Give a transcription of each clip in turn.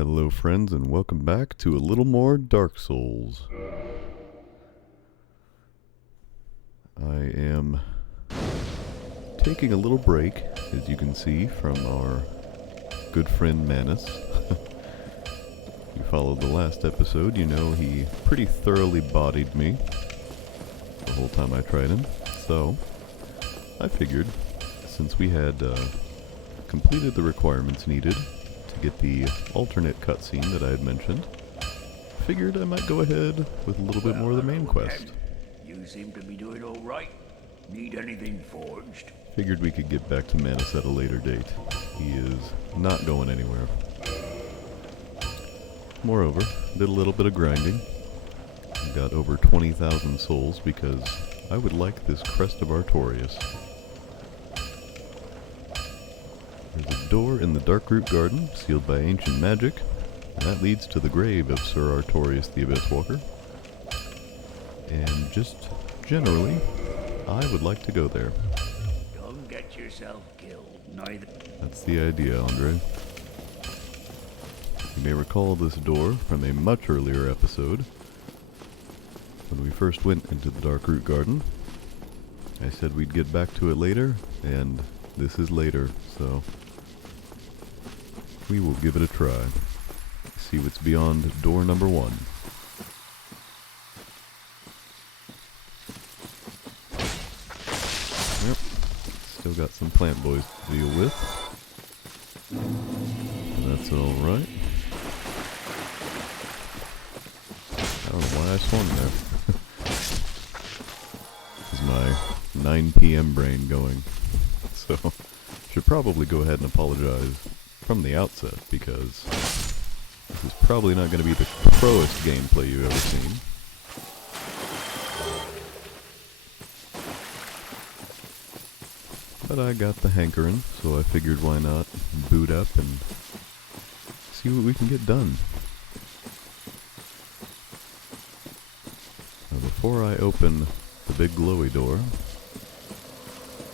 Hello friends and welcome back to a little more Dark Souls. I am taking a little break, as you can see, from our good friend Manus. If you followed the last episode, you know he pretty thoroughly bodied me the whole time I tried him. So, I figured, since we had completed the requirements needed to get the alternate cutscene that I had mentioned, figured I might go ahead with a little bit more of the main quest. You seem to be doing all right. Need anything forged? Figured we could get back to Manus at a later date. He is not going anywhere. Moreover, did a little bit of grinding. Got over 20,000 souls because I would like this Crest of Artorias. There's a door in the Darkroot Garden, sealed by ancient magic, and that leads to the grave of Sir Artorias the Abysswalker. And just generally, I would like to go there. Don't get yourself killed, neither. That's the idea, Andre. You may recall this door from a much earlier episode. When we first went into the Darkroot Garden, I said we'd get back to it later, and this is later, so we will give it a try. See what's beyond door number 1. Yep, still got some plant boys to deal with. That's alright. I don't know why I swung there. This is my 9 p.m. brain going. So, should probably go ahead and apologize from the outset, because this is probably not going to be the proest gameplay you've ever seen. But I got the hankering, so I figured why not boot up and see what we can get done. Now before I open the big glowy door,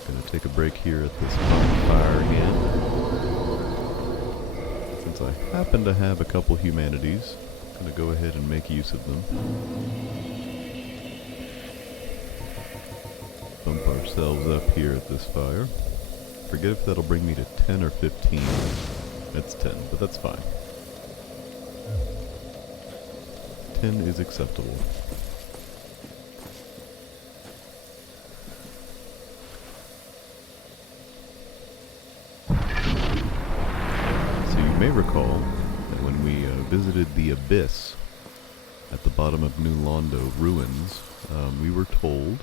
I'm going to take a break here at this bonfire again. Since I happen to have a couple humanities, I'm going to go ahead and make use of them. Bump ourselves up here at this fire. Forget if that'll bring me to 10 or 15. It's 10, but that's fine. 10 is acceptable. So you may recall that when we visited the Abyss at the bottom of New Londo ruins, we were told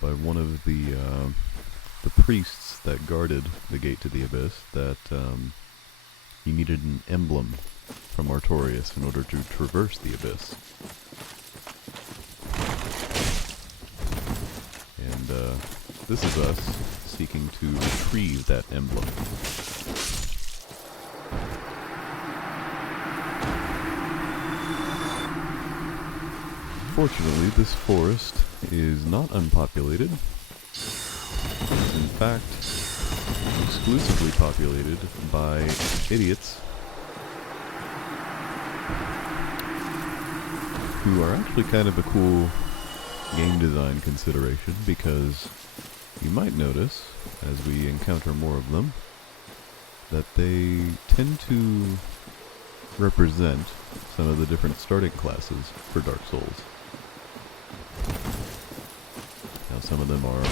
by one of the priests that guarded the gate to the Abyss that he needed an emblem from Artorias in order to traverse the Abyss. And this is us seeking to retrieve that emblem. Fortunately, this forest is not unpopulated. It's in fact exclusively populated by idiots who are actually kind of a cool game design consideration, because you might notice, as we encounter more of them, that they tend to represent some of the different starting classes for Dark Souls. Now some of them are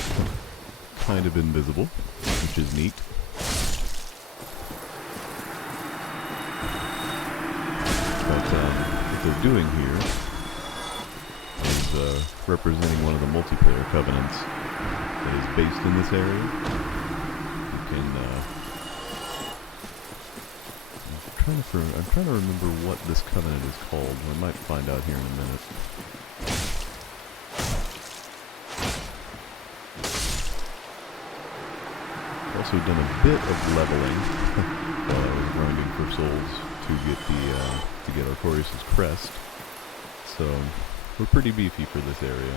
kind of invisible, which is neat. But what they're doing here is representing one of the multiplayer covenants that is based in this area. You can I'm trying to remember what this covenant is called. I might find out here in a minute. I've also done a bit of leveling while I was grinding for souls to get Artorias' crest. So we're pretty beefy for this area.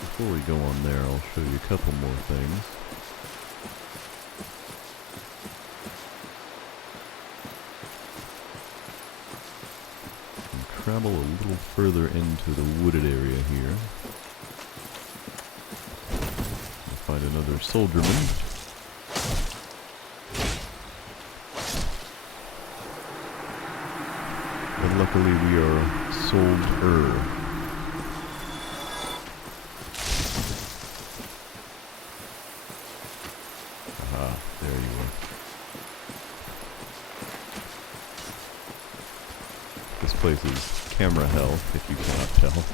Before we go on there, I'll show you a couple more things. travel a little further into the wooded area here. We'll find another soldierman. But luckily we are solder. Aha, there you are. This place is camera hell, if you cannot tell.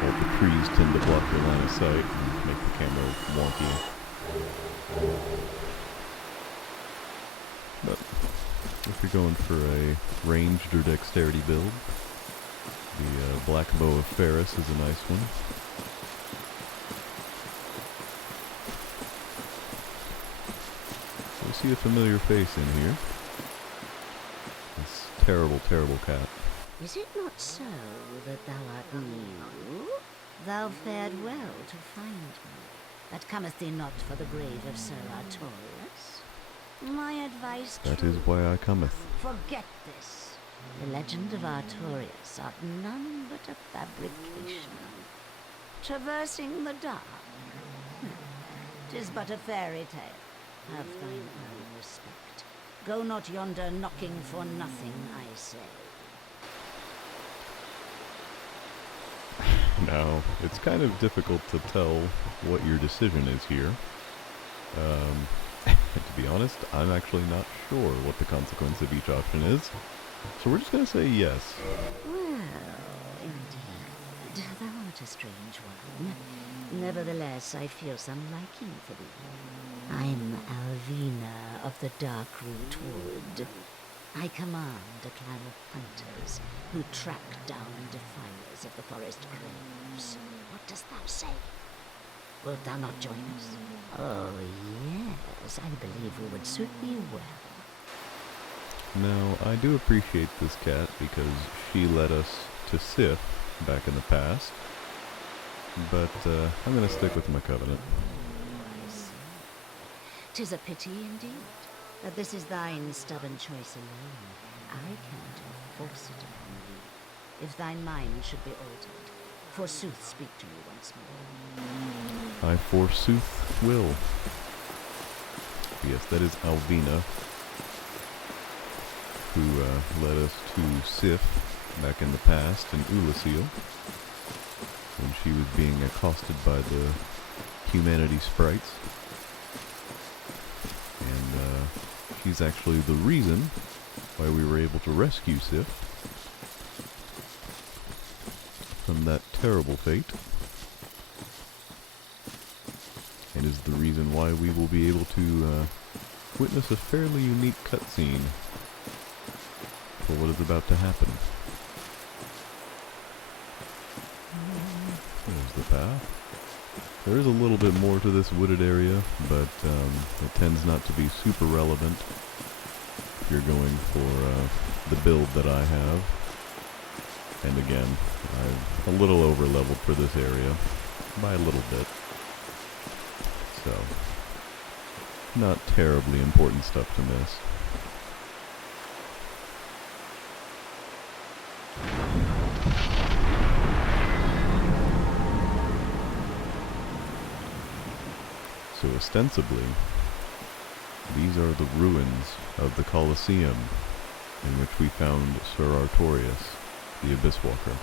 All the trees tend to block your line of sight and make the camera wonky. But if you're going for a ranged or dexterity build, the Black Bow of Ferris is a nice one. So we see a familiar face in here. This terrible, terrible cat. Is it not so that thou art new? Thou fared well to find me. But cometh thee not for the grave of Sir Artorius? My advice That true. is why I cometh. Forget this. The legend of Artorius art none but a fabrication. Traversing the dark. 'Tis but a fairy tale. Have thine own respect. Go not yonder knocking for nothing, I say. Now, it's kind of difficult to tell what your decision is here. To be honest, I'm actually not sure what the consequence of each option is. So we're just going to say yes. Well, indeed, thou art a strange one. Nevertheless, I feel some liking for thee. I'm Alvina of the Darkroot Wood. I command a clan of hunters who track down defilers of the forest graves. What dost thou say? Wilt thou not join us? Oh, yes, I believe we would suit thee well. Now, I do appreciate this cat because she led us to Sith back in the past. But I'm going to stick with my covenant. I see. 'Tis a pity indeed that this is thine stubborn choice alone. I cannot force it upon thee. If thine mind should be altered, forsooth speak to you once more. I forsooth will. Yes, that is Alvina, who led us to Sif back in the past in Ulasil, when she was being accosted by the humanity sprites. And she's actually the reason why we were able to rescue Sif from that terrible fate, and is the reason why we will be able to witness a fairly unique cutscene for what is about to happen. There's the path. There is a little bit more to this wooded area, but it tends not to be super relevant if you're going for the build that I have. And again, I'm a little over leveled for this area, by a little bit. So, not terribly important stuff to miss. So ostensibly, these are the ruins of the Colosseum in which we found Sir Artorius, the Abyss Walker.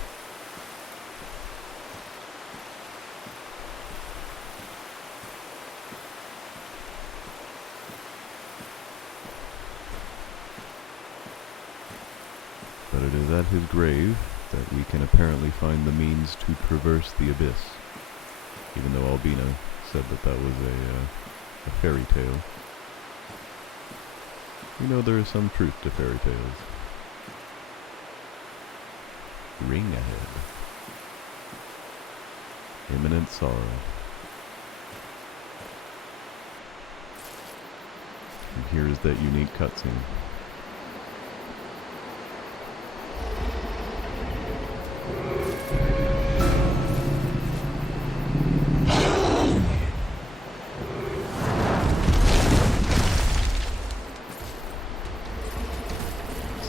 But it is at his grave that we can apparently find the means to traverse the abyss, even though Albina said that that was a fairy tale. We know there is some truth to fairy tales. Ring ahead. Imminent Sorrow. And here is that unique cutscene.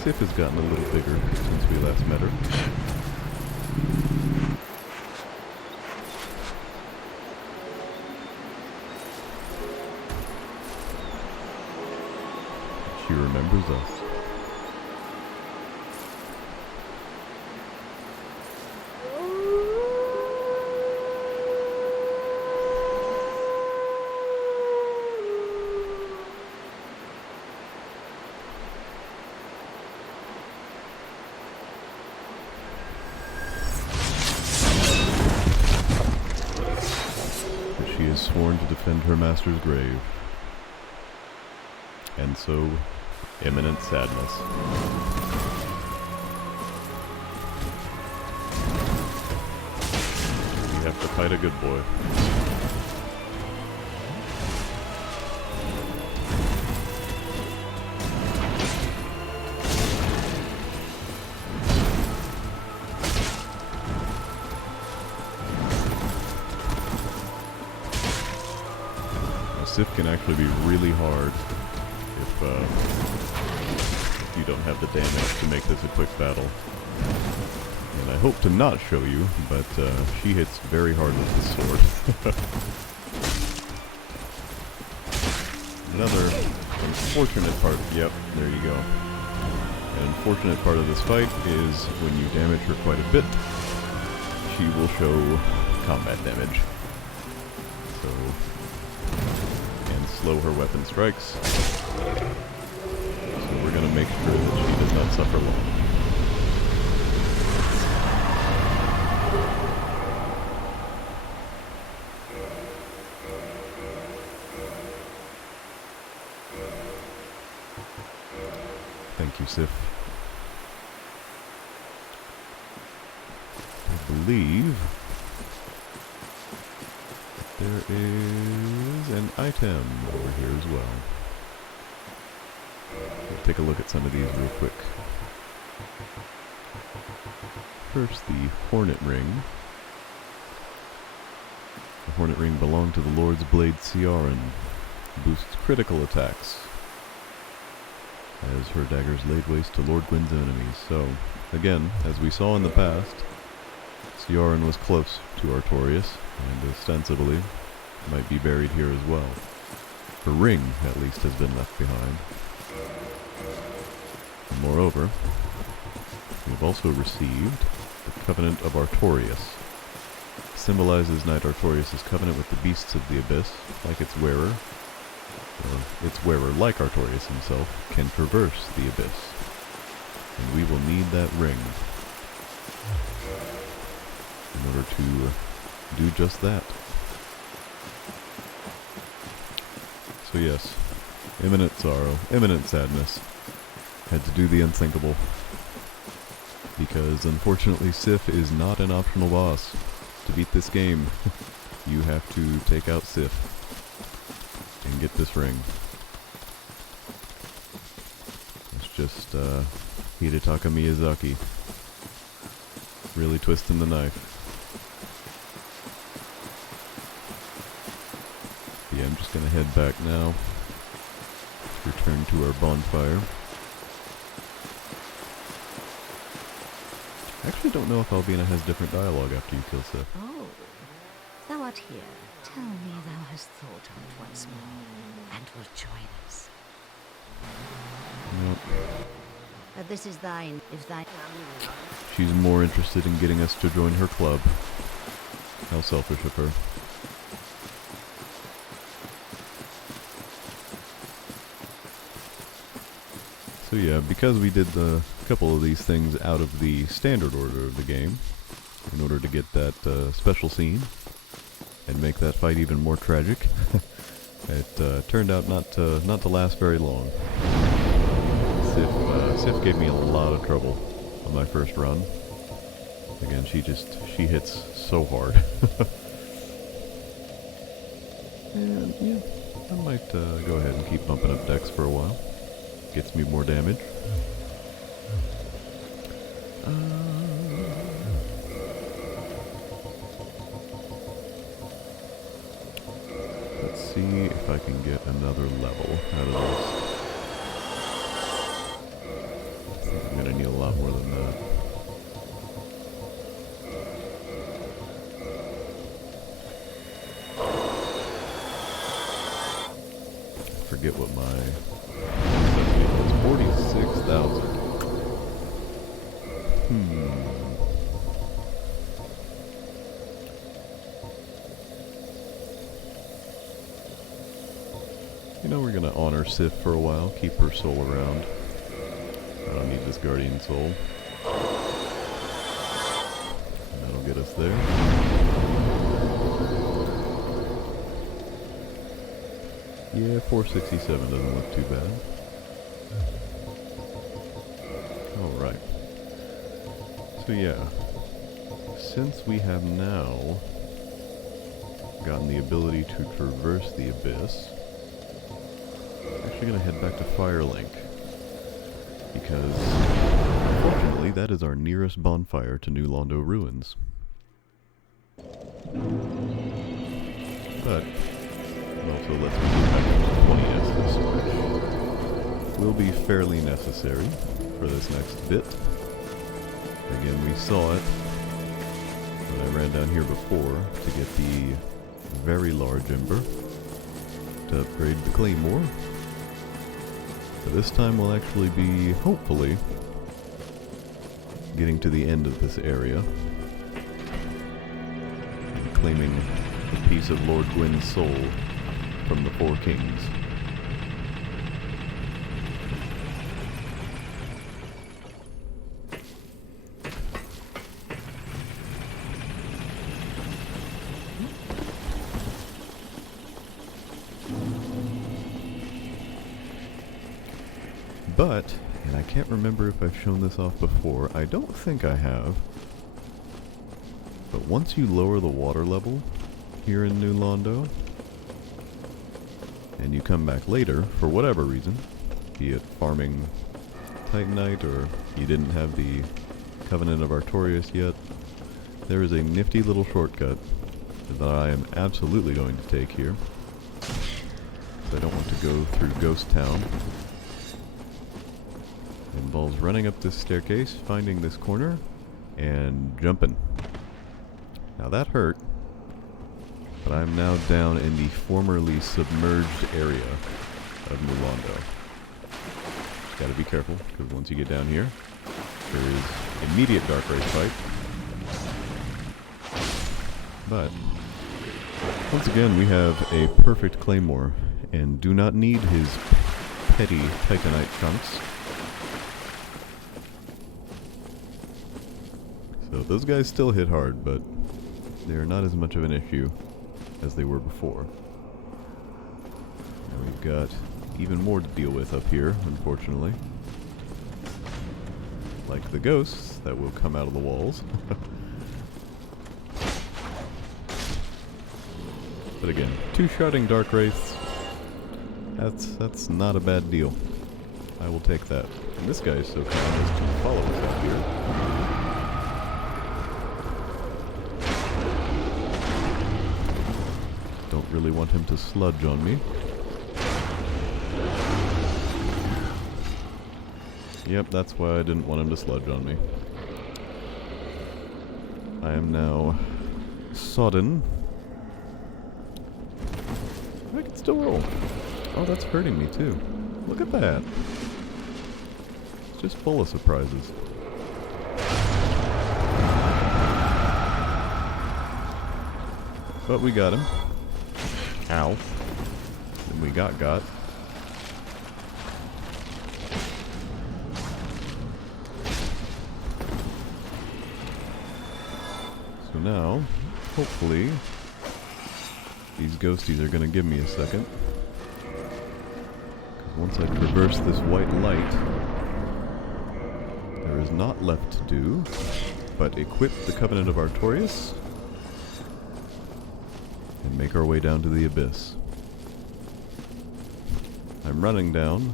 Sif has gotten a little bigger since we last met her. She remembers us. She is sworn to defend her master's grave. And so, imminent sadness. We have to fight a good boy. Sif can actually be really hard if you don't have the damage to make this a quick battle. And I hope to not show you, but she hits very hard with the sword. Another unfortunate part, yep, there you go. An unfortunate part of this fight is when you damage her quite a bit, she will show combat damage. So, and slow her weapon strikes. So we're going to make sure that she does not suffer long. Thank you, Sif. I believe there is an item over here as well. We'll take a look at some of these real quick. First, the Hornet Ring. The Hornet Ring belonged to the Lord's Blade Ciaran. Boosts critical attacks as her daggers laid waste to Lord Gwyn's enemies. So, again, as we saw in the past, Ciaran was close to Artorias, and ostensibly might be buried here as well. Her ring, at least, has been left behind. And moreover, we have also received the Covenant of Artorias. It symbolizes Knight Artorias' covenant with the beasts of the abyss, like its wearer. Its wearer, like Artorias himself, can traverse the abyss. And we will need that ring in order to do just that. So yes, imminent sorrow, imminent sadness. Had to do the unthinkable. Because unfortunately Sif is not an optional boss. To beat this game, you have to take out Sif and get this ring. It's just Hidetaka Miyazaki really twisting the knife. Yeah, I'm just gonna head back now. Return to our bonfire. I actually don't know if Alvina has different dialogue after you kill Sif. Oh, thou art here. Tell me thou hast thought on it once more, and wilt join us. Nope. But this is thine, if thine... She's more interested in getting us to join her club. How selfish of her. So yeah, because we did a couple of these things out of the standard order of the game, in order to get that special scene, and make that fight even more tragic, it turned out not to last very long. Sif gave me a lot of trouble on my first run. Again, she hits so hard. And yeah, I might go ahead and keep bumping up dex for a while. Gets me more damage. Let's see if I can get another level out of this. forget what my necessity was. 46,000. You know, we're gonna honor Sif for a while, keep her soul around. I don't need this guardian soul. That'll get us there. Yeah, 467 doesn't look too bad. Alright. So yeah, since we have now gotten the ability to traverse the abyss, I'm actually going to head back to Firelink, because unfortunately that is our nearest bonfire to New Londo Ruins. But it also lets me get back up to 20 Estus, which will be fairly necessary for this next bit. Again, we saw it when I ran down here before to get the very large ember to upgrade the Claymore. But this time we'll actually be, hopefully, getting to the end of this area and claiming a piece of Lord Gwyn's soul from the Four Kings. But, and I can't remember if I've shown this off before, I don't think I have, but once you lower the water level here in New Londo, and you come back later, for whatever reason, be it farming Titanite, or you didn't have the Covenant of Artorias yet, there is a nifty little shortcut that I am absolutely going to take here. So I don't want to go through Ghost Town. It involves running up this staircase, finding this corner, and jumping. Now that hurt, but I'm now down in the formerly submerged area of New Londo. Gotta be careful, because once you get down here, there is immediate Dark Wraith fight. But, once again, we have a perfect Claymore, and do not need his petty Titanite chunks. So those guys still hit hard, but they're not as much of an issue as they were before. Now we've got even more to deal with up here, unfortunately. Like the ghosts that will come out of the walls. But again, 2 shouting Dark Wraiths, that's not a bad deal. I will take that. And this guy is so kind as to follow us up here. Don't really want him to sludge on me. Yep, that's why I didn't want him to sludge on me. I am now sodden. I can still roll. Oh, that's hurting me too. Look at that. It's just full of surprises. But we got him. Ow. And we got. So now, hopefully, these ghosties are going to give me a second. Because once I traverse this white light, there is not left to do but equip the Covenant of Artorias and make our way down to the abyss. I'm running down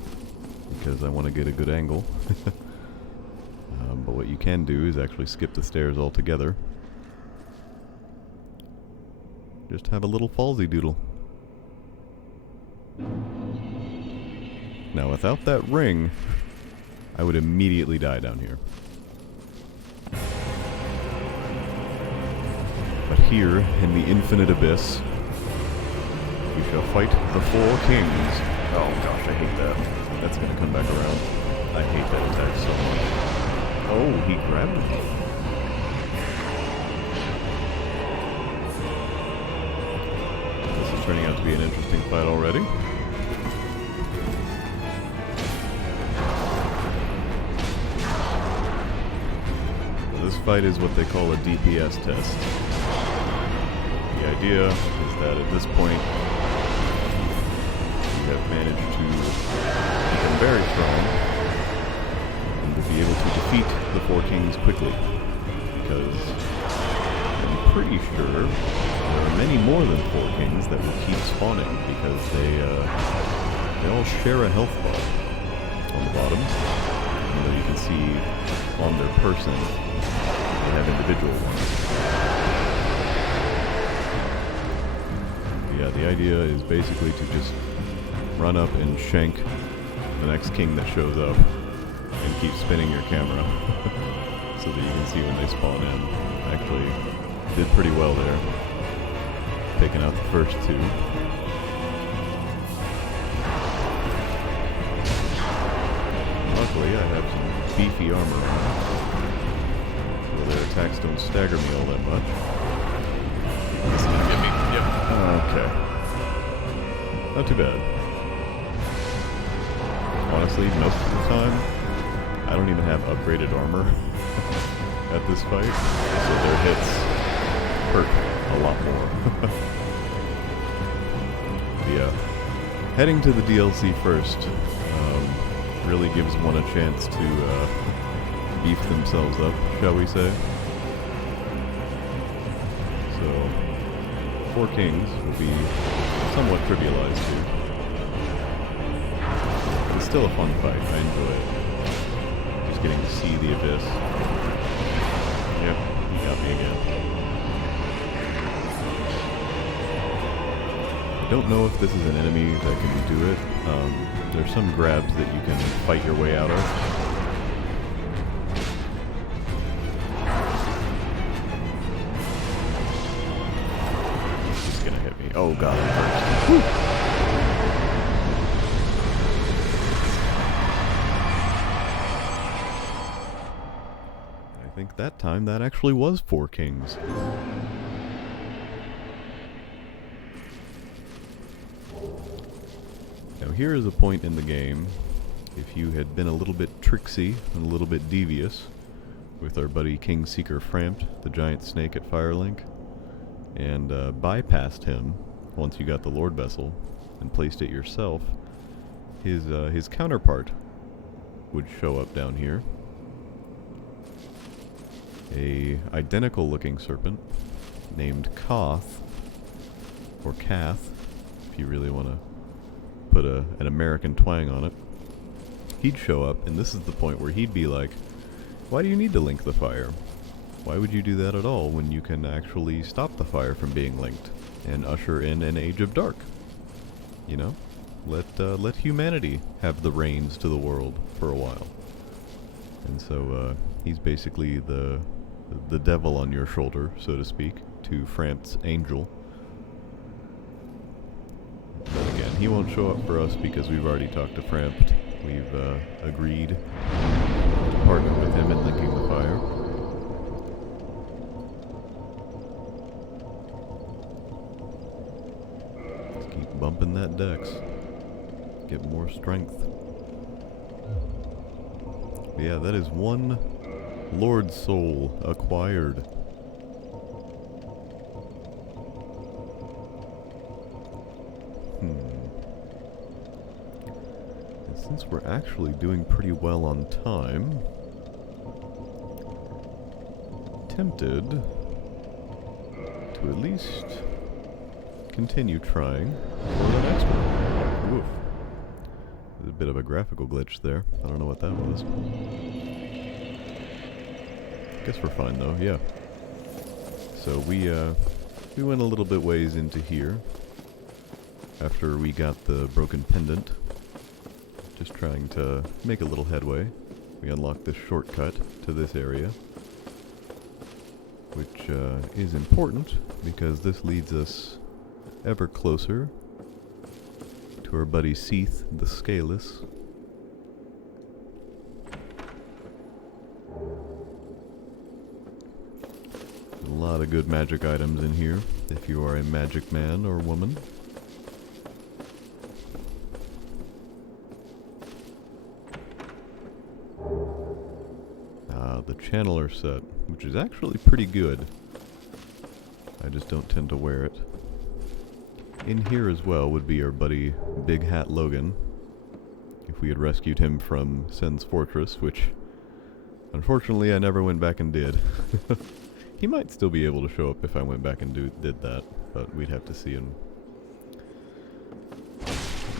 because I want to get a good angle. But what you can do is actually skip the stairs altogether. Just have a little fallsy doodle. Now without that ring, I would immediately die down here. But here, in the infinite abyss, we shall fight the Four Kings Oh gosh, I hate that. That's gonna come back around. I hate that attack so much. Oh, he grabbed me. This is turning out to be an interesting fight already. This fight is what they call a DPS test. The idea is that at this point, you have managed to become very strong and to be able to defeat the four kings quickly. Because I'm pretty sure there are many more than four kings that will keep spawning because they all share a health bar on the bottom. You can see on their person they have individual ones. Yeah, the idea is basically to just run up and shank the next king that shows up and keep spinning your camera so that you can see when they spawn in. Actually, did pretty well there, taking out the first two. Luckily, I have some beefy armor on, so their attacks don't stagger me all that much. This is gonna get me. Yep. Okay. Not too bad. Honestly, most of the time, I don't even have upgraded armor at this fight, so their hits hurt a lot more. Yeah. Heading to the DLC first really gives one a chance to beef themselves up, shall we say. So, four kings will be somewhat trivialized here. It's still a fun fight. I enjoy it. Just getting to see the abyss. Yep, he got me again. I don't know if this is an enemy that can do it. There's some grabs that you can fight your way out of. He's just gonna hit me. Oh god, it hurts. Whew. I think that time that actually was four kings. Now here is a point in the game, if you had been a little bit tricksy and a little bit devious with our buddy King Seeker Frampt, the giant snake at Firelink, and bypassed him once you got the Lordvessel and placed it yourself, his counterpart would show up down here. A identical looking serpent named Koth, or Kath, if you really want to put an American twang on it. He'd show up, and this is the point where he'd be like, why do you need to link the fire? Why would you do that at all when you can actually stop the fire from being linked and usher in an age of dark? You know? Let humanity have the reins to the world for a while. And so he's basically the devil on your shoulder, so to speak, to Frampt's angel. But again, he won't show up for us because we've already talked to Frampt. We've agreed to partner with him in linking the fire. Let's keep bumping that dex. Get more strength. But yeah, that is one Lord Soul acquired. Since we're actually doing pretty well on time, tempted to at least continue trying for the next one. Woof. There's a bit of a graphical glitch there. I don't know what that was. Guess we're fine though, yeah. So we went a little bit ways into here after we got the broken pendant. Just trying to make a little headway. We unlocked this shortcut to this area, which is important because this leads us ever closer to our buddy Ceaseless the Scaleless. A lot of good magic items in here, if you are a magic man or woman. The Channeler set, which is actually pretty good. I just don't tend to wear it. In here as well would be our buddy Big Hat Logan, if we had rescued him from Sen's Fortress, which unfortunately I never went back and did. He might still be able to show up if I went back and did that, but we'd have to see him.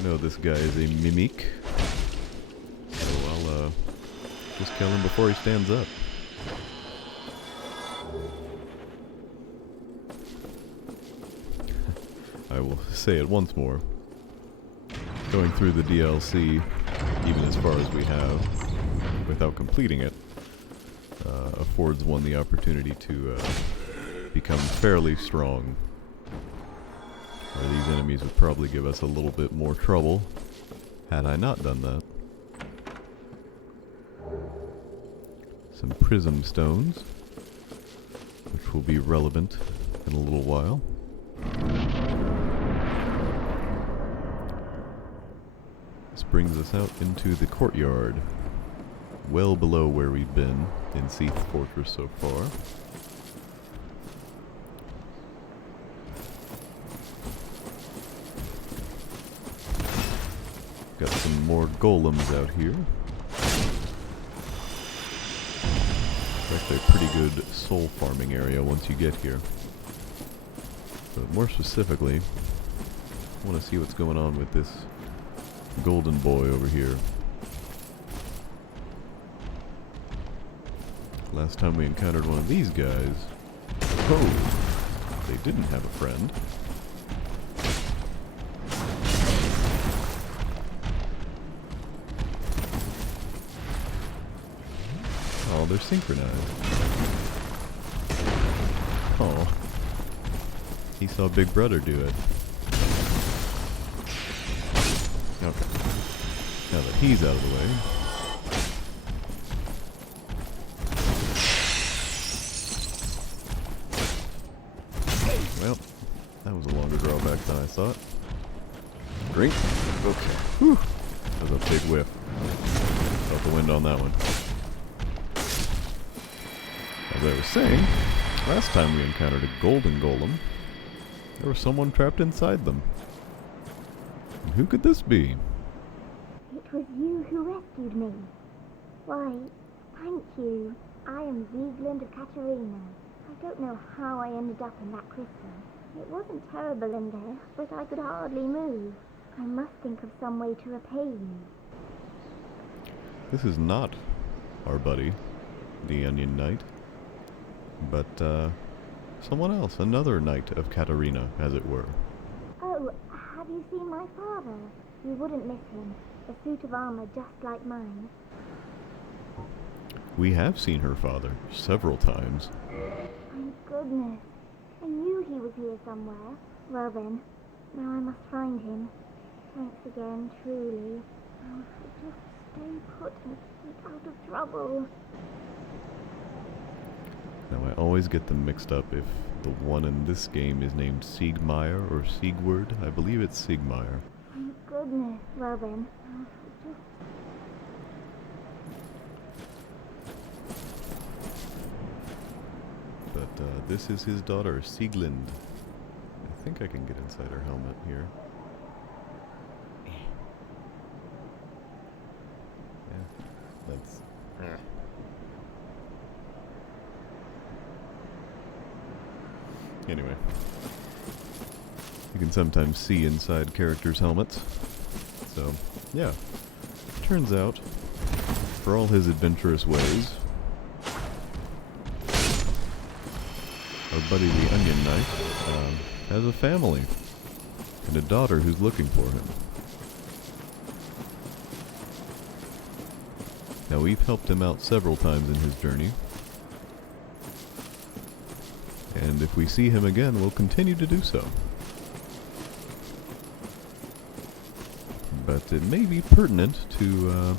No, this guy is a mimic, so I'll just kill him before he stands up. I will say it once more. Going through the DLC, even as far as we have, without completing it, affords one the opportunity to become fairly strong. Where these enemies would probably give us a little bit more trouble had I not done that. Some prism stones, which will be relevant in a little while. This brings us out into the courtyard, well below where we've been in Ceaseless Fortress so far. Got some more golems out here. It's actually a pretty good soul farming area once you get here. But more specifically, I want to see what's going on with this golden boy over here. Last time we encountered one of these guys, oh, they didn't have a friend. Oh, they're synchronized. Oh, he saw Big Brother do it. Okay. Now that he's out of the way. Well, that was a longer drawback than I thought. Drink. Okay. Whew. That was a big whiff. Felt the wind on that one. As I was saying, last time we encountered a golden golem, there was someone trapped inside them. And who could this be? It was you who rescued me. Why, thank you. I am Zeaglund of Katarina. I don't know how I ended up in that crystal. It wasn't terrible in there, but I could hardly move. I must think of some way to repay you. This is not our buddy, the Onion Knight, but someone else, another knight of Katarina, as it were. Oh, have you seen my father? You wouldn't miss him. A suit of armor just like mine. We have seen her father several times. Thank goodness. I knew he was here somewhere. Well then, now I must find him. Thanks again, truly. Oh, just stay put and keep out of trouble. Now I always get them mixed up if the one in this game is named Siegmeyer or Siegward. I believe it's Siegmeyer. Thank goodness. Well then, just... But this is his daughter, Sieglind. I think I can get inside her helmet here. Yeah, that's... Anyway. You can sometimes see inside characters' helmets. So, yeah. Turns out, for all his adventurous ways, our buddy the Onion Knight has a family and a daughter who's looking for him. Now we've helped him out several times in his journey, and if we see him again, we'll continue to do so. But it may be pertinent to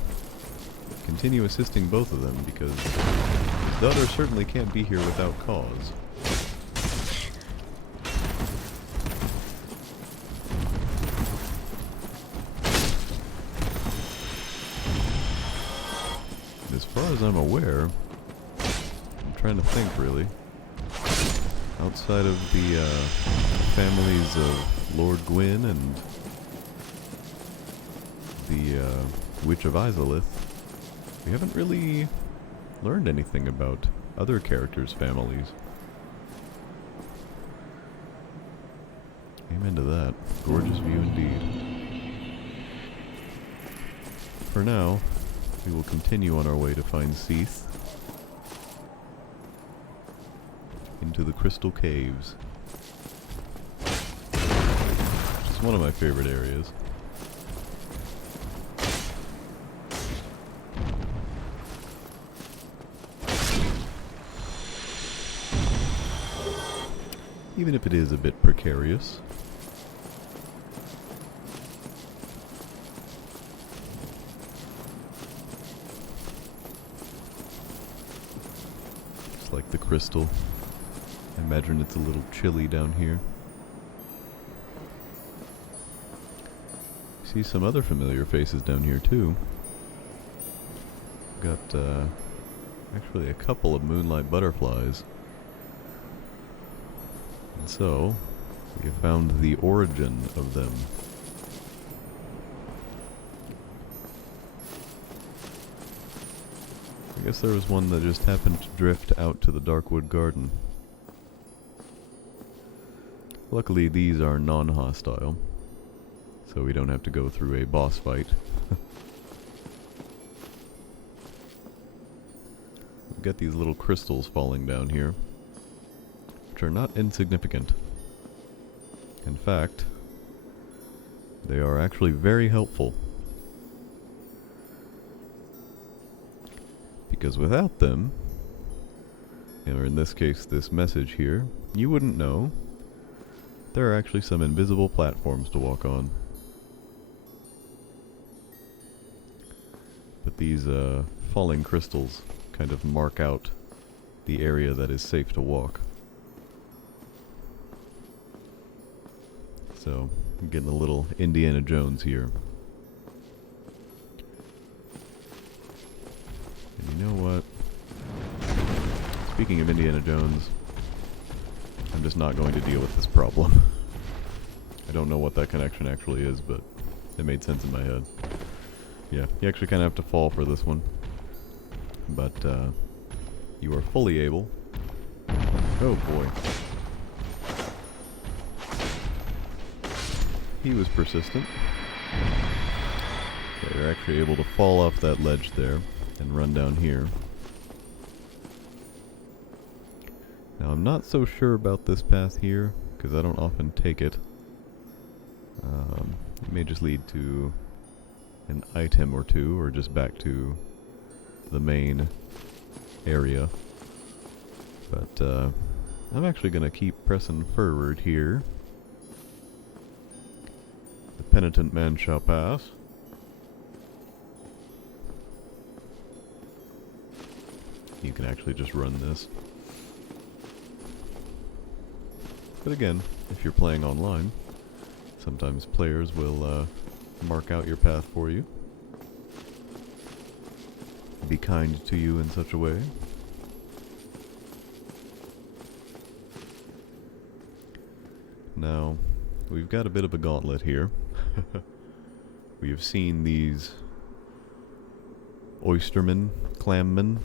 continue assisting both of them, because his daughter certainly can't be here without cause. As far as I'm aware, I'm trying to think really, outside of the families of Lord Gwyn and the Witch of Izalith, we haven't really learned anything about other characters' families. Amen to that. Gorgeous view indeed. For now, we will continue on our way to find Ceaseless into the Crystal Caves. Which is one of my favorite areas. Even if it is a bit precarious. Just like the crystal. I imagine it's a little chilly down here. See some other familiar faces down here too. Got actually a couple of moonlight butterflies. And so, we have found the origin of them. I guess there was one that just happened to drift out to the Darkwood Garden. Luckily, these are non-hostile, so we don't have to go through a boss fight. We've got these little crystals falling down here, which are not insignificant. In fact, they are actually very helpful. Because without them, or in this case this message here, you wouldn't know there are actually some invisible platforms to walk on. But these falling crystals kind of mark out the area that is safe to walk. So, I'm getting a little Indiana Jones here. And you know what? Speaking of Indiana Jones, I'm just not going to deal with this problem. I don't know what that connection actually is, but it made sense in my head. Yeah, you actually kind of have to fall for this one. But, you are fully able... Oh boy. He was persistent. Okay, you're actually able to fall off that ledge there and run down here. Now I'm not so sure about this path here, because I don't often take it. It may just lead to an item or two, or just back to the main area. But I'm actually going to keep pressing forward here. The penitent man shall pass. You can actually just run this. But again, if you're playing online, sometimes players will mark out your path for you. Be kind to you in such a way. Now, we've got a bit of a gauntlet here. We have seen these oystermen, clammen,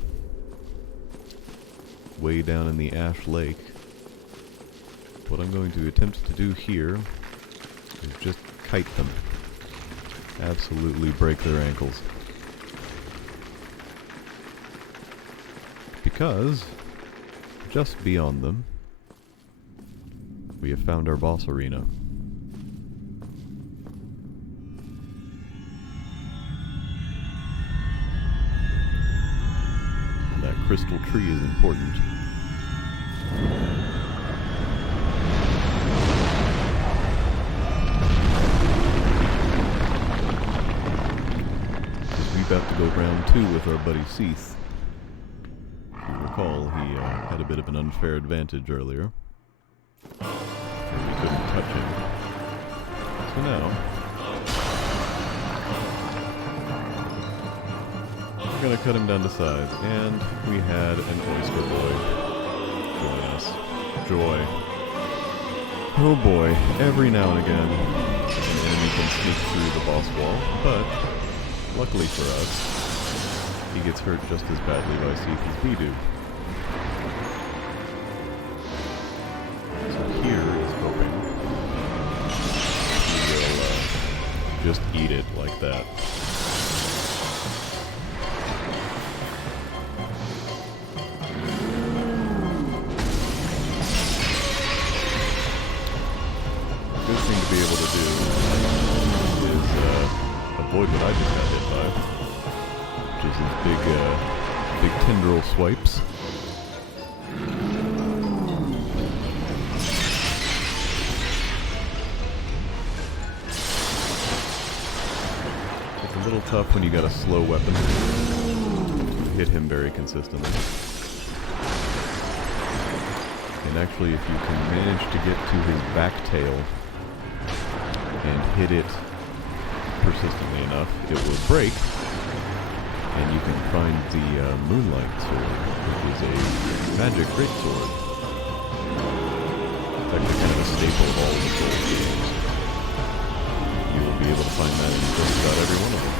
way down in the Ash Lake. What I'm going to attempt to do here is just kite them. Absolutely break their ankles. Because, just beyond them, we have found our boss arena. That crystal tree is important. about to go round 2 with our buddy Ceaseless. If you recall, he had a bit of an unfair advantage earlier. We couldn't touch him. So now, we're going to cut him down to size. And we had an oyster boy join us. Joy. Oh boy, every now and again, an enemy can sneak through the boss wall, but luckily for us, he gets hurt just as badly by Ceaseless as we do. So here is hoping he will just eat it like that. Good thing to be able to do is avoid what I just got hit by, which is his big tendril swipes. It's a little tough when you got a slow weapon to hit him very consistently. And actually, if you can manage to get to his back tail and hit it persistently enough, it will break, and you can find the Moonlight Sword, which is a magic greatsword. It's actually kind of a staple of all of the Souls games. You will be able to find that in just about every one of them.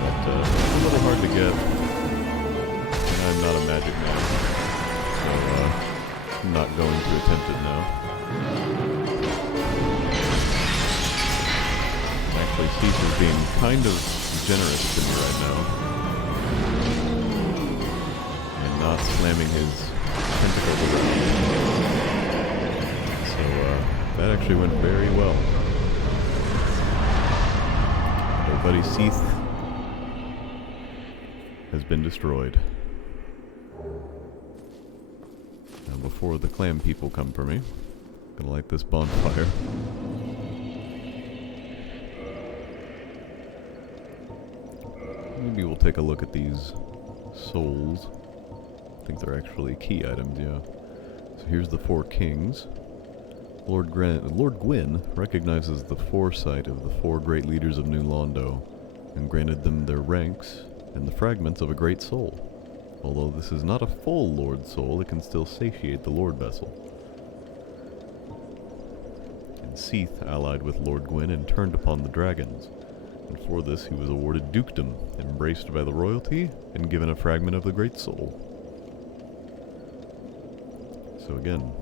But it's a little hard to get. I'm not a magic man, so I'm not going to attempt it now. Actually, Ceaseless is being kind of generous to me right now, and not slamming his tentacles around. So that actually went very well. Our buddy Ceaseless has been destroyed. Now before the clam people come for me, I'm gonna light this bonfire. Maybe we'll take a look at these souls. I think they're actually key items, yeah. So here's the 4 kings. Lord Gwyn recognizes the foresight of the 4 great leaders of New Londo, and granted them their ranks and the fragments of a great soul. Although this is not a full Lord Soul, it can still satiate the Lordvessel. And Ceaseless allied with Lord Gwyn and turned upon the dragons. And for this he was awarded dukedom, embraced by the royalty, and given a fragment of the Great Soul. So again,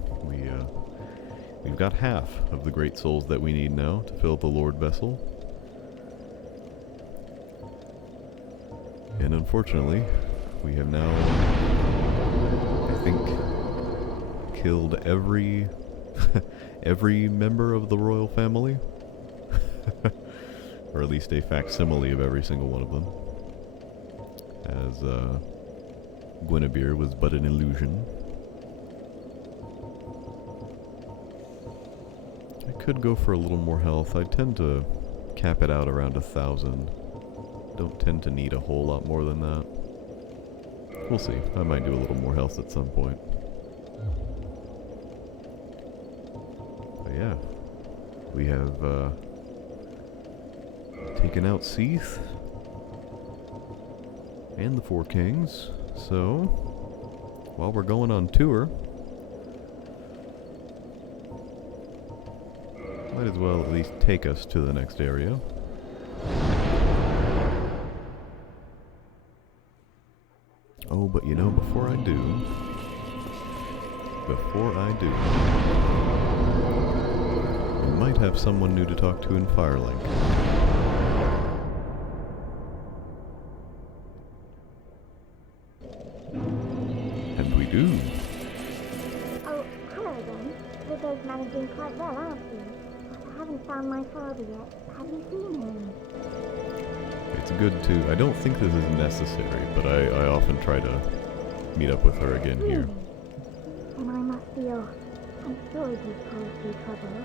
we've got half of the Great Souls that we need now to fill the Lordvessel. And unfortunately, we have now, I think, killed every member of the royal family. Or at least a facsimile of every single one of them. As Guinevere was but an illusion. I could go for a little more health. I tend to cap it out around 1,000. Don't tend to need a whole lot more than that. We'll see. I might do a little more health at some point. But yeah. We have taken out Ceaseless and the 4 kings. So, while we're going on tour, might as well at least take us to the next area. Oh, but you know, before I do, we might have someone new to talk to in Firelink. And we do. Oh, hello again. Viggo's managing quite well, aren't you? I haven't found my father yet. Have you seen him? It's good to... I don't think this is necessary, but I often try to meet up with her again here. Then I must be off. I'm sorry he's caused you trouble.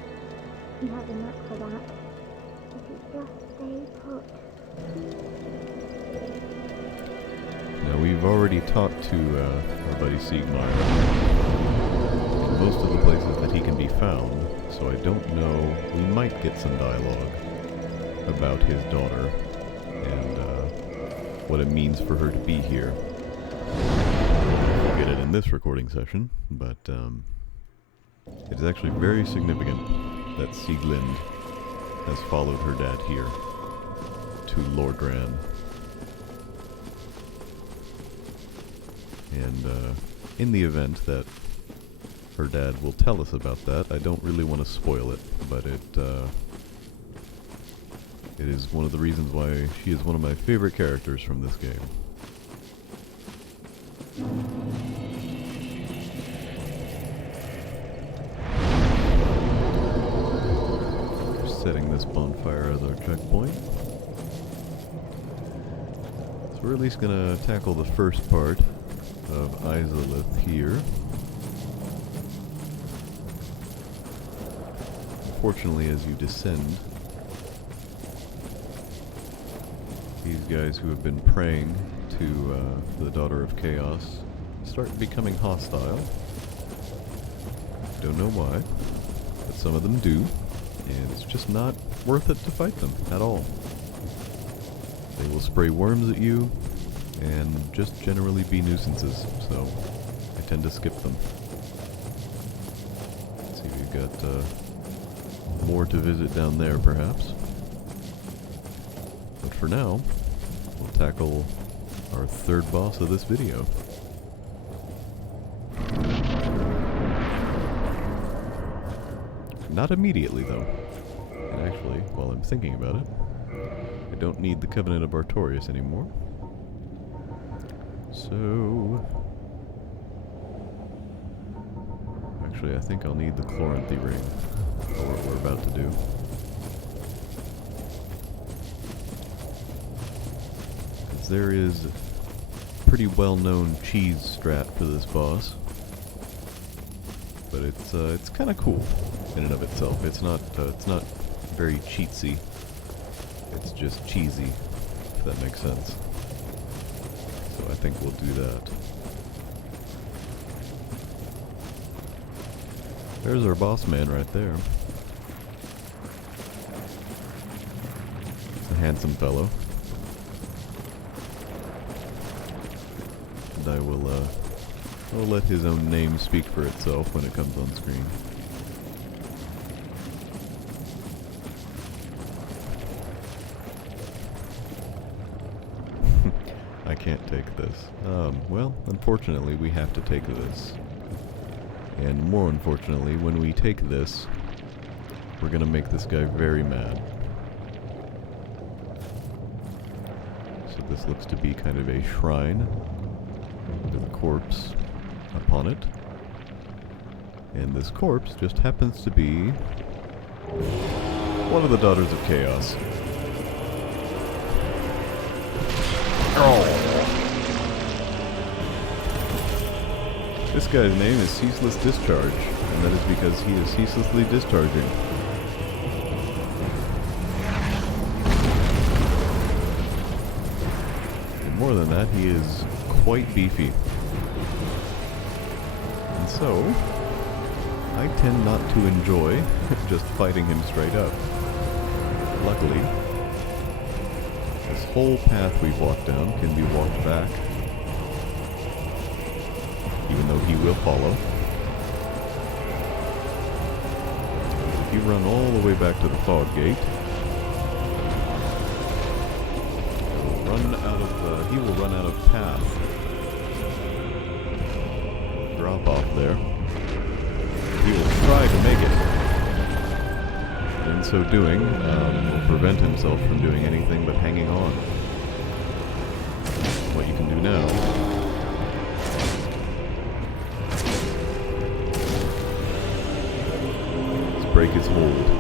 He has a knack for that. If you Just stay put. Now, we've already talked to our buddy Siegmeyer in most of the places that he can be found, so I don't know. We might get some dialogue about his daughter and what it means for her to be here. We'll get it in this recording session, but it is actually very significant that Sieglind has followed her dad here to Lordran. And in the event that her dad will tell us about that, I don't really want to spoil it, but it is one of the reasons why she is one of my favorite characters from this game. Setting this bonfire as our checkpoint. So we're at least gonna tackle the first part of Izalith here. Unfortunately, as you descend, these guys who have been praying to the Daughter of Chaos start becoming hostile. Don't know why, but some of them do. And it's just not worth it to fight them at all. They will spray worms at you and just generally be nuisances, so I tend to skip them. Let's see, we've got more to visit down there perhaps. But for now, we'll tackle our third boss of this video. Not immediately, though. And actually, while I'm thinking about it, I don't need the Covenant of Artorias anymore. So... actually, I think I'll need the Chloranthy ring for what we're about to do. Because there is a pretty well-known cheese strat for this boss. But it's kind of cool in and of itself. It's not very cheatsy. It's just cheesy, if that makes sense. So I think we'll do that. There's our boss man right there. It's a handsome fellow. And I will I'll let his own name speak for itself when it comes on screen. I can't take this. Well, unfortunately, we have to take this. And more unfortunately, when we take this, we're gonna make this guy very mad. So this looks to be kind of a shrine with a corpse upon it. And this corpse just happens to be one of the Daughters of Chaos. Oh. This guy's name is Ceaseless Discharge, and that is because he is ceaselessly discharging. And more than that, he is quite beefy. And so, I tend not to enjoy just fighting him straight up. Luckily, this whole path we've walked down can be walked back, even though he will follow. If you run all the way back to the fog gate, he will run out of path. Drop off there. He will try to make it. In so doing, will prevent himself from doing anything but hanging on. What you can do now is break his hold.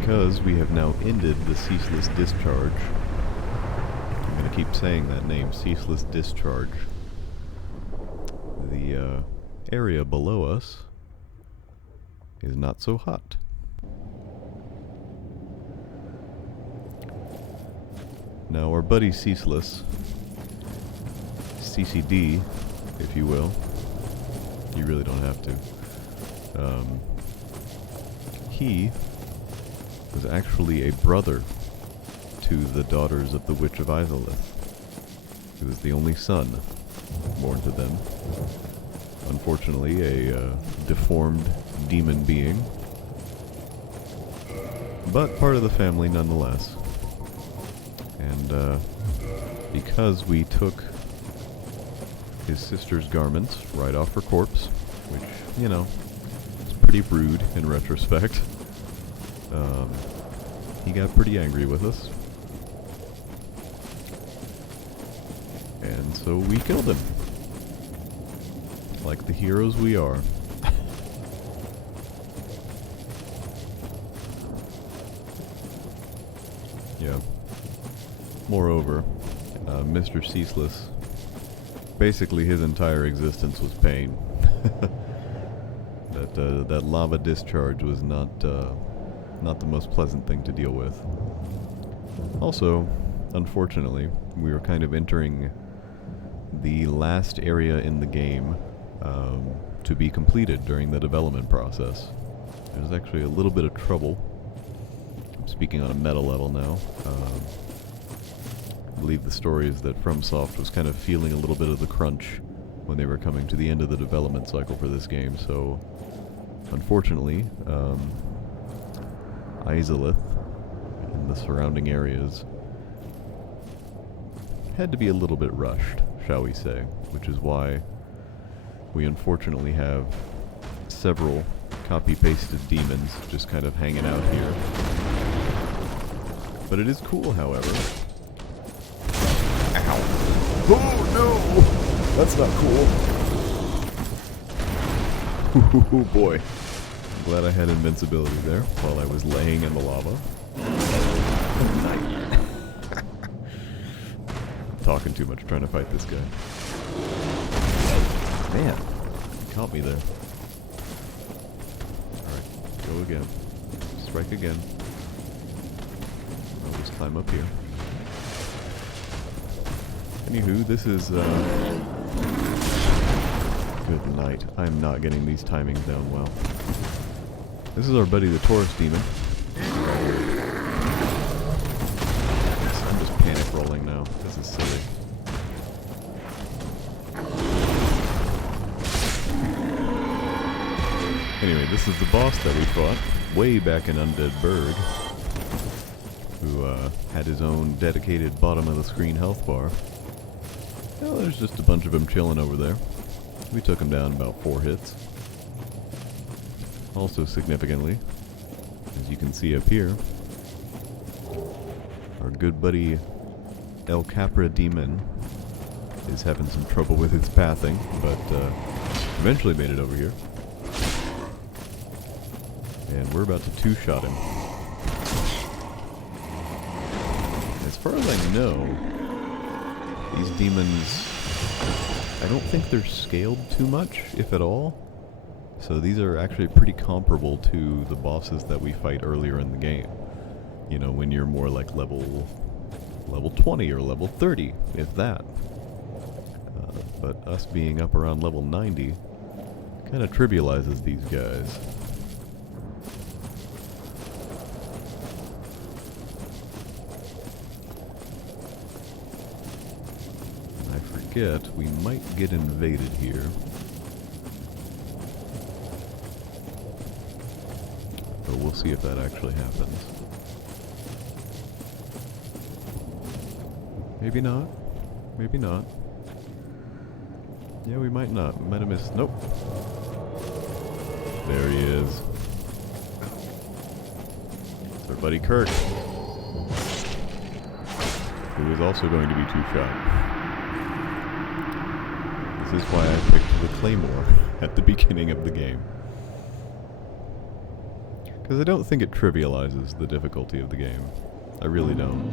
Because we have now ended the Ceaseless Discharge, gonna keep saying that name, Ceaseless Discharge. The area below us is not so hot. Now our buddy Ceaseless, CCD, if you will, you really don't have to, he was actually a brother to the daughters of the Witch of Izalith. He was the only son born to them. Unfortunately, a deformed demon being, but part of the family nonetheless. And because we took his sister's garments right off her corpse, which, you know, is pretty rude in retrospect, he got pretty angry with us. And so we killed him. Like the heroes we are. Yeah. Moreover, Mr. Ceaseless, basically his entire existence was pain. That lava discharge was not the most pleasant thing to deal with. Also, unfortunately, we were kind of entering the last area in the game to be completed during the development process. There's actually a little bit of trouble. I'm speaking on a meta level now. I believe the story is that FromSoft was kind of feeling a little bit of the crunch when they were coming to the end of the development cycle for this game, so unfortunately, Izalith and the surrounding areas had to be a little bit rushed, shall we say, which is why we unfortunately have several copy-pasted demons just kind of hanging out here. But it is cool, however. Ow! Oh no! That's not cool. Oh boy. I'm glad I had invincibility there while I was laying in the lava. Talking too much trying to fight this guy. Man, he caught me there. Alright, go again. Strike again. I'll just climb up here. Anywho, this is, good night. I'm not getting these timings down well. This is our buddy the Taurus Demon. I'm just panic rolling now. This is silly. Anyway, this is the boss that we fought way back in Undead Burg, who had his own dedicated bottom of the screen health bar. Well, there's just a bunch of them chilling over there. We took him down about 4 hits. Also significantly, as you can see up here, our good buddy El Capra Demon is having some trouble with his pathing, but eventually made it over here. And we're about to 2-shot him. As far as I know, these demons, I don't think they're scaled too much, if at all. So these are actually pretty comparable to the bosses that we fight earlier in the game. You know, when you're more like level 20 or level 30, if that. But us being up around level 90 kind of trivializes these guys. We might get invaded here. But we'll see if that actually happens. Maybe not. Maybe not. Yeah, we might not. We might have missed. Nope. There he is. It's our buddy Kirk, who is also going to be 2-shot. This is why I picked the Claymore at the beginning of the game. Because I don't think it trivializes the difficulty of the game. I really don't.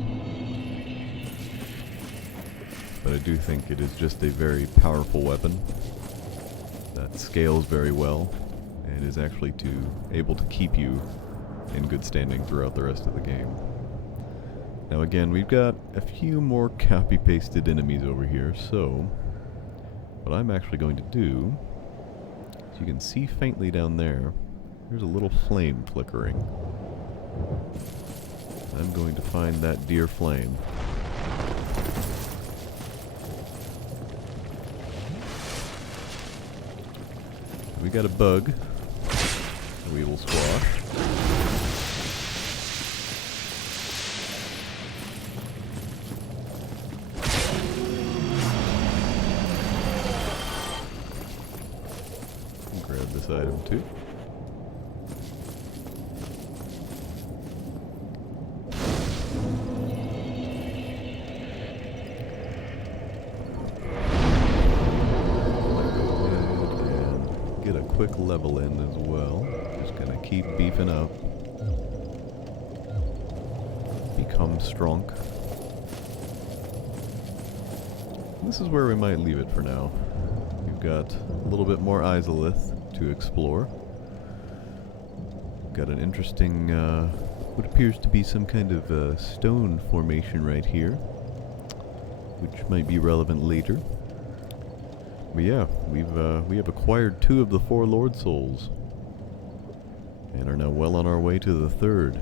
but I do think it is just a very powerful weapon that scales very well and is actually able to keep you in good standing throughout the rest of the game. Now again, we've got a few more copy-pasted enemies over here, so what I'm actually going to do, as you can see faintly down there, there's a little flame flickering. I'm going to find that dear flame. We got a bug that we will squash. Grab this item too. Get a quick level in as well. Just gonna keep beefing up. Become strong. This is where we might leave it for now. We've got a little bit more Izalith to explore. Got an interesting, what appears to be some kind of stone formation right here, which might be relevant later. But yeah, we have acquired 2 of the 4 Lord Souls, and are now well on our way to the 3rd.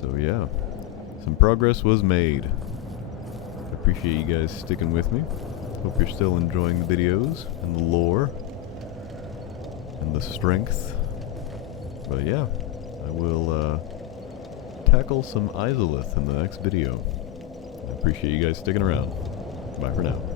So yeah, some progress was made. I appreciate you guys sticking with me. Hope you're still enjoying the videos, and the lore, and the strength. But yeah, I will tackle some Izalith in the next video. I appreciate you guys sticking around. Bye for now.